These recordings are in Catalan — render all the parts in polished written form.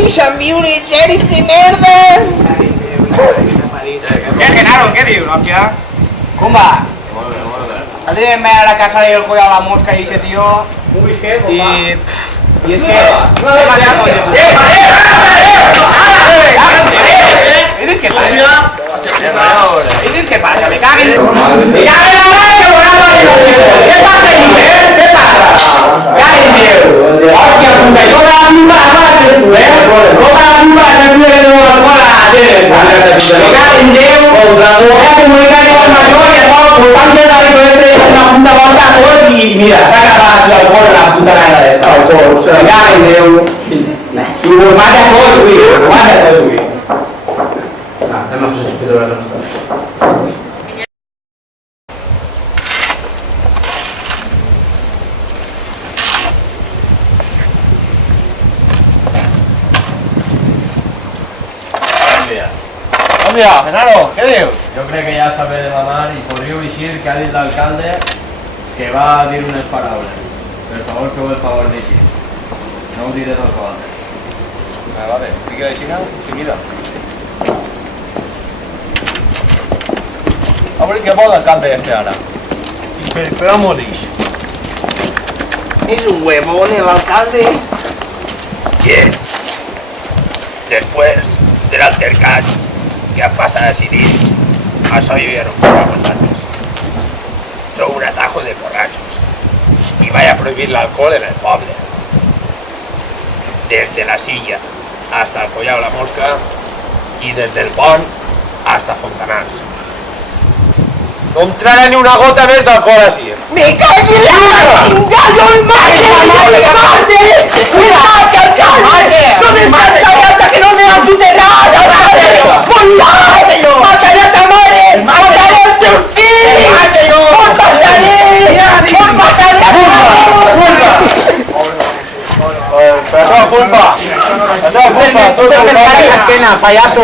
deixa'm viure, xèrif de merda! Què, Genaro, què dius, hòstia? Com va? Molt bé, molt bé. L'altre dia vam anar a casa del coll a la mosca i aquest tio... I és que... I dius què passa? I dius què passa? Me caguen... Me caguen la mare que volava! Què passa aquí, Què passa? Caguen, Déu! Hòstia, puta, i com la puta la mare tu, Com la puta la tu que no la cola a tele, Me caguen, Déu! Voy a comunicar con el mayor y el mayor por tanto de la recolección una puta volta a tot i mira, s'ha acabat l'alcohol la puta nada d'esta. Me caguen, Déu! I ho mata tot, ui, ho mata tot, ui. Anem a fer sospito de la nostra. Bon dia, Genaro, què dius? Jo crec que ja està bé de mamar i podríeu dir que ha dit l'alcalde que va dir unes paraules. Per favor, feu el favor d'eixir. No ho diré dos voltes. Vale, digui així, seguida. A veure què vol l'alcalde este ara. Però morix. És un huevón el alcalde. Bien, después del altercado que han pasado a decidir, eso vivieron con los antes. Son un atajo de borrachos y vaya a prohibir el alcohol en el pueblo. Desde la silla hasta el collado la mosca y desde el pont hasta Fontanals. No entrará ni una gota més d'alcohol així. ¡Me calle la chingada, el mate! ¡No descansaré hasta que no me hagas enterrada! ¡Mataré a Tamare! ¡Mataré a tus hijos! ¡Os mataré! ¡Os mataré a Perdó, culpa. Tú te pescaré a Casquena, payaso.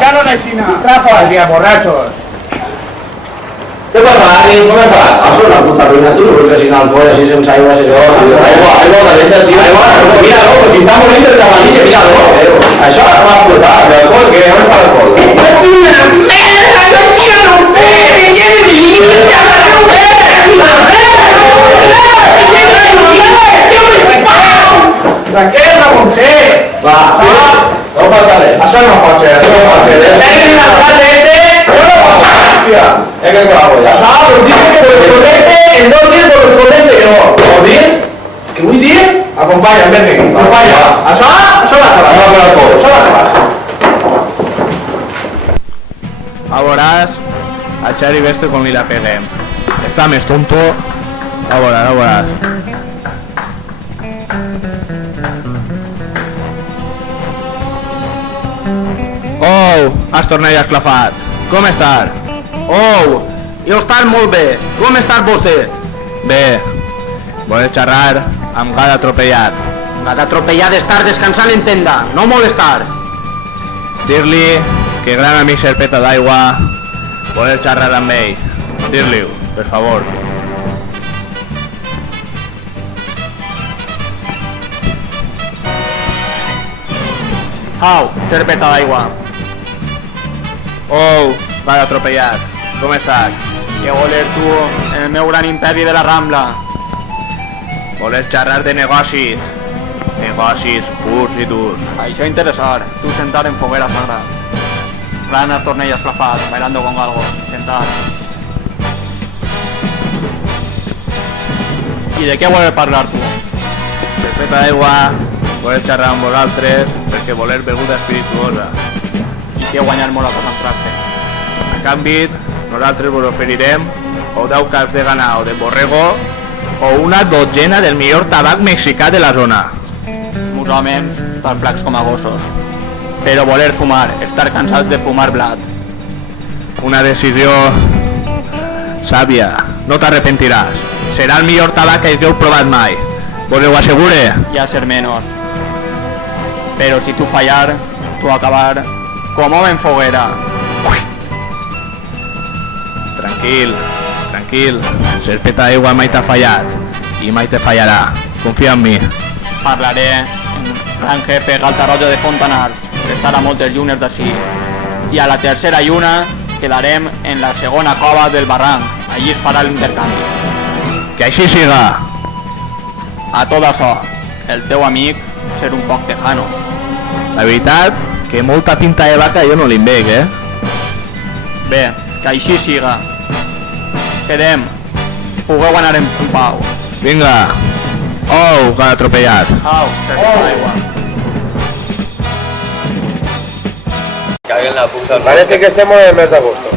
Ja no n'aixina. Trafa, tía, borrachos. ¿Qué pasa, Ari? ¿Cómo está? Eso es una puta ruina, tú, porque sin alcohol, así se ensayo, así yo... Aigua calenta, tío, aigua, míralo, pues si está bonito el chavalí, míralo. Això va a explotar, l'alcohol, que on està l'alcohol? ¡Soy una merda! ¡No quiero ver! ¡Quiero vivir! Tranquil·la, Montse. Va, no passa res. Això no pot ser, això no pot ser. Tenim l'alcalde este, no pot ser. Es que con la polla. Això, us dic que por el solete, en 2 dies por el solete que no. Vol dir? Què vull dir? Acompanya, ven-me, acompanya. Això la sabàs. No, però Això la sabàs. A veuràs al xèrif este com li la peguem. Està més tonto. A veuràs. Oh, has tornat esclafat. Com estàs? Oh, jo estar molt bé. Com estàs vostè? Bé. Vols xerrar amb gat atropellat. Gat atropellat d'estar descansant en tenda, no molestar. Dir-li que gran amic Serpeta d'Aigua vol xerrar amb ell. Dir-li-ho, per favor. Au, Serpeta d'Aigua. Oh, gat atropellat. Com estàs? Que voler tu en el meu gran imperi de la Rambla. Vols xerrar de negocis. Negocis purs i durs. Això interessar, tu sentar en foguera sagra. Gran Astornell esclafat, bailando con galgo, sentar. I de què voler parlar tu? Serpeta d'Aigua vol xerrar amb vosaltres perquè voler beguda espirituosa. I què guanyar molt a posar en tracte? A canvi, nosaltres vos oferirem o 10 caps de gana o de borrego o una dotzena del millor tabac mexicà de la zona. Uns homes tan flacs com a gossos. Però voler fumar, estar cansats de fumar blat. Una decisió sàvia, no t'arrepentiràs. Serà el millor tabac que hagueu provat mai. Vos ho assegure. Ja ser menos. Però si tu fallar, tu acabar com home en foguera. Tranquil, Serpeta d'Aigua mai t'ha fallat. y mai te fallarà. Confia en mi. Parlaré en gran jefe Galtarroja de Fontanars, que estarà moltes llunes d'ací. I a la tercera lluna quedarem en la segona cova del barranc. Allí es farà l'intercanvi. Que així siga. A tot açò, el teu amic ser un poc tejano. La veritat, que molta pinta de vaca jo no li veig, Bé, que així siga. Quedem. Pugueu anar en pau. Vinga. Oh, que ha atropellat. Au, cerca d'aigua. Caguen la puta. Parece que estemos en el mes de agosto.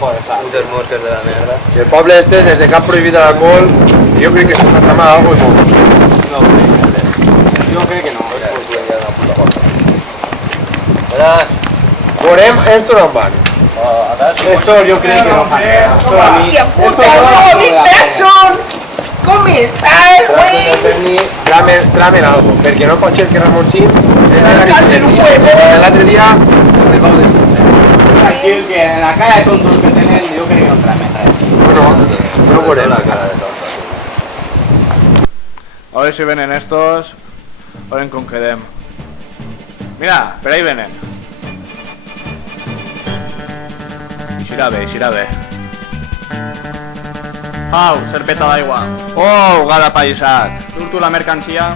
Putos mosques de la mierda. Y el poble este, desde que han prohibido el alcohol, yo creo que se está tramando algo y poco. Yo creo que no. Hola. Morem, esto no van. Esto yo creo que no van. ¡Hostia puta, no! ¡Mi Jackson! ¿Cómo estás, güey? Tramen algo, perquè no pot ser que Ramoncín l'altre dia el vau de Tranquil, que en la cara de tontos que tenen, yo creo que no tramen. no ho veurem. La cara de tontos. A ver si vienen estos. A ver con quedem. Mira, per ahí vienen. Ixirà bé. Au, serpeta d'aigua. Oh, gada paisat. Surto la mercancia.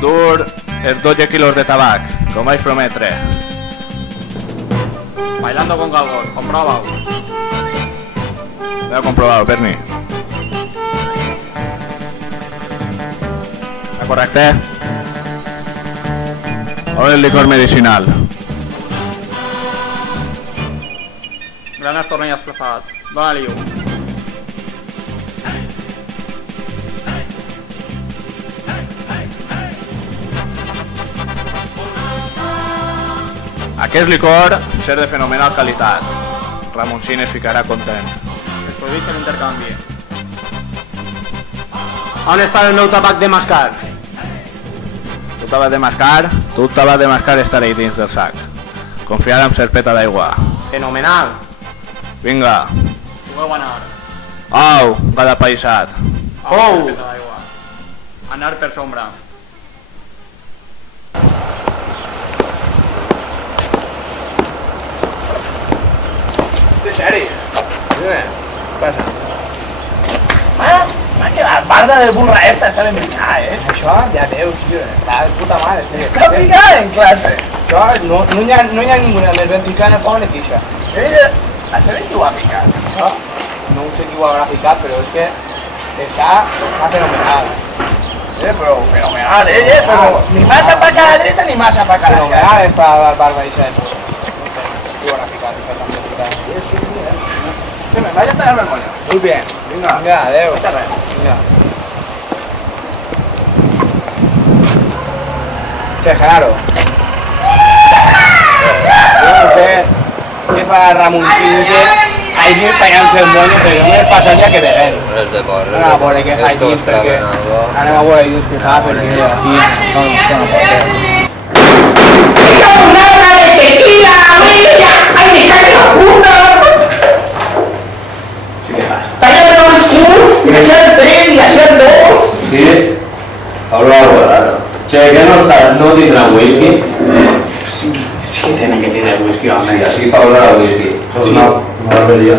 Dur els 12 quilos de tabac, com vaig prometre. Bailando con galgos, comprova-ho. Voy a comprobar, Berni. ¿Está correcto? Ahora el licor medicinal. Gran estornell esclafat. Dóna-li-ho. Aquest licor ser de fenomenal qualitat. Ramoncín es ficarà content. Es produeix l'intercanvi. On està el meu tabac de mascar? Tu tabac de mascar? Tu tabac de mascar estarà ahí dins del sac. Confiar en serpeta d'aigua. Fenomenal. Vinga. Pugueu anar. Au, gada paisat. Au, serpeta d'aigua. Anar per sombra. De sèrie. Passa. M'ha quedat barda de burra esta, està ben bricada, Això ja veus, tio, està de puta mare. Està bricada en classe. Això no hi ha ninguna més ben picada pobre que això. A saber qui ho ha picat. Això no sé qui ho haurà picat, però és que està fenomenal. Però fenomenal, però ni massa pa cada dreta ni massa pa cada Fenomenal esta barba i set. Qui ho haurà picat, això també picat. Que me vaya a traer el moño. Muy bien. Vinga, adeu. Vinga. Che, Genaro. Yo no sé qué fa Ramoncín ahí bien tallant-se el moño, però no me pasaria que beguen. És de cor. Anem a veure què fa dins, perquè... Anem a veure dins què fa, perquè aquí no pot ser. ¡Quiero una lata de tequila, bella! ¡Ay, me cae la puta! ¡Vaya Ramoncín! ¡Y hacer 3 y hacer 2! Sí, hablo algo raro. Che, ¿qué no tindrà whisky? Sí que tiene que tener whisky, home. Sí, así fa olor a whisky. Sí. No barberia.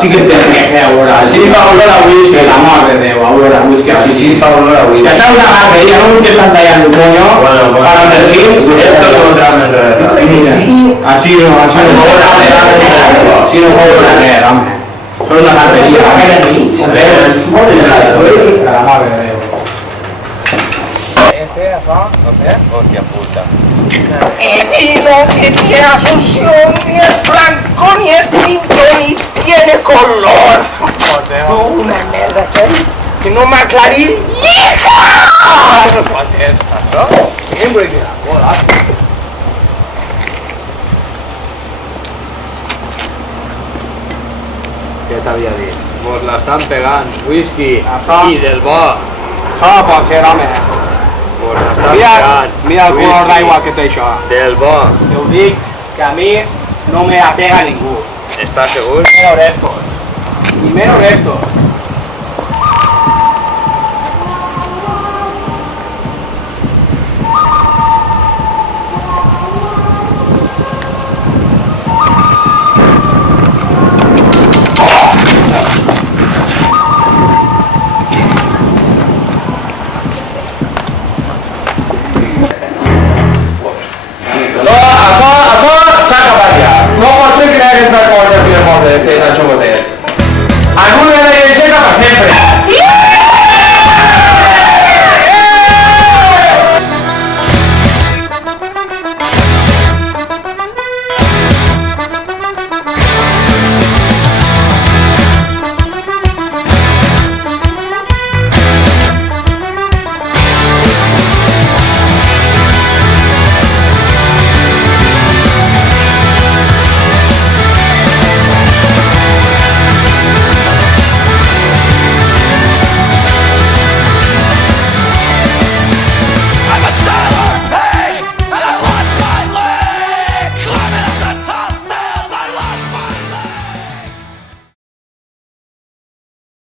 Sí que tiene que fer olor a Así fa olor a whisky. Per l'amor de Déu, olor a whisky. Así fa olor a whisky. Ya sabes una barbería, no que están tallando un coño. Bueno, para el fin. Esto lo encontramos en realidad. Sí. Así no fa olor a guerra, home. Son una barbería. Per l'amor de Déu. Hòstia puta. El vino que tiene Asunción ni es blanco, ni es tinto, ni tiene color. Tú una merda, che, que no me aclarí. No pot ser, això? Sempre que la cola. Què t'havia dit? Vos l'estan pegant, whisky, Això. i del bo. Això no pot ser, home. Vos l'estan Mira, pegant, mira el color whisky, d'aigua que té això. del bo. Te ho dic, que a mi no me apega ningú. ¿Estás segur? Menos estos. Y menos estos.